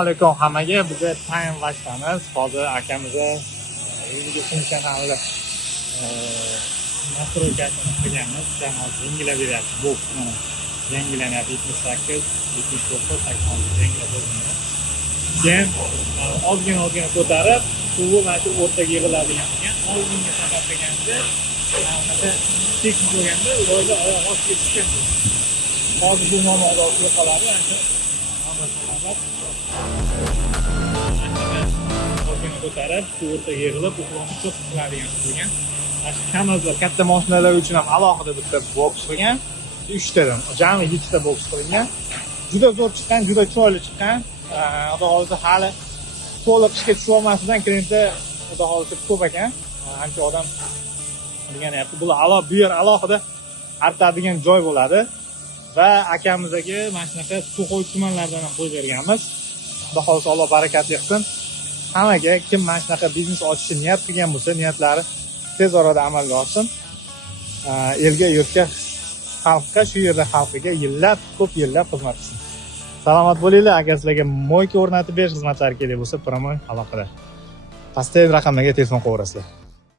Alaykum hammaga. Biza Time Watch'damiz. Hozir akamizni uyga funksiyonalni nastroykasini qilganmiz. Chanoz yangilab beryapti. Boks mana yangilanyapti. 78, 79, 80 yangilab bo'lgan. Keyin ozgina ko'tarib, suvi mana shu o'rtaga yig'iladigan ekan. Oldinga qarab qilganda, mana tek bo'lganda, o'yda oyoq ostiga tushgan. Hozir bu nomada ostiga qoladi. Ko'tarib, suv o'rtaga yig'ilib, uxlashni ko'p qiladigan bo'lgan. Kamazlar katta mashinalar uchun ham alohida bitta boks qilgan. 3 tadan, jami 7 ta boks qilingan. Juda zo'r chiqqan, juda chiroyli chiqqan. Xudo xolisa hali to'liq ishga tushib olmasidan klientda xudo xolisa ko'p ekan. Ancha odam bilganyapti. Bular bu yer alohida artadigan joy bo'ladi. Va akamizga mana shunaqa To'qoy tumanlaridan ham qo'yib berganmiz. Xudo xolisa Alloh barakatli qilsin. Hammaga kim mana shunaqa biznes ochishni niyat qilgan bo'lsa, niyatlari tez orada amalga oshsin. Elga, yurtga, xalqqa, shu yerda xalqiga ko'p yillab xizmat qilsin. Salomat bo'linglar. Agar sizlarga moyka o'rnatib berish xizmatlari kerak bo'lsa, promoy aloqada. Pastdagi raqamlarga telefon qilaverasizlar.